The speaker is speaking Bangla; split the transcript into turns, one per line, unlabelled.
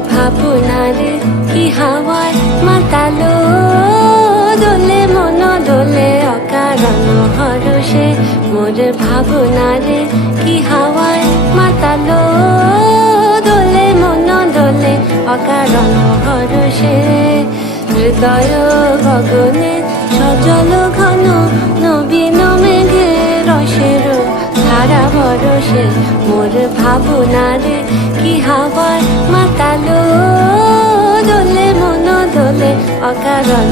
ভাবনারে কি হাওয়ায় মাতালো? দোলে মন দোলে অকারণ হরষে মোর ভাবনারে কি হাওয়ায় মাতালো? দোলে মন দোলে অকারণ হরষে হৃদয় গগনে সজল ঘন মোর ভাবনারে কি হাওয়ায় মাতালো? দোলে মন দোলে অকারণ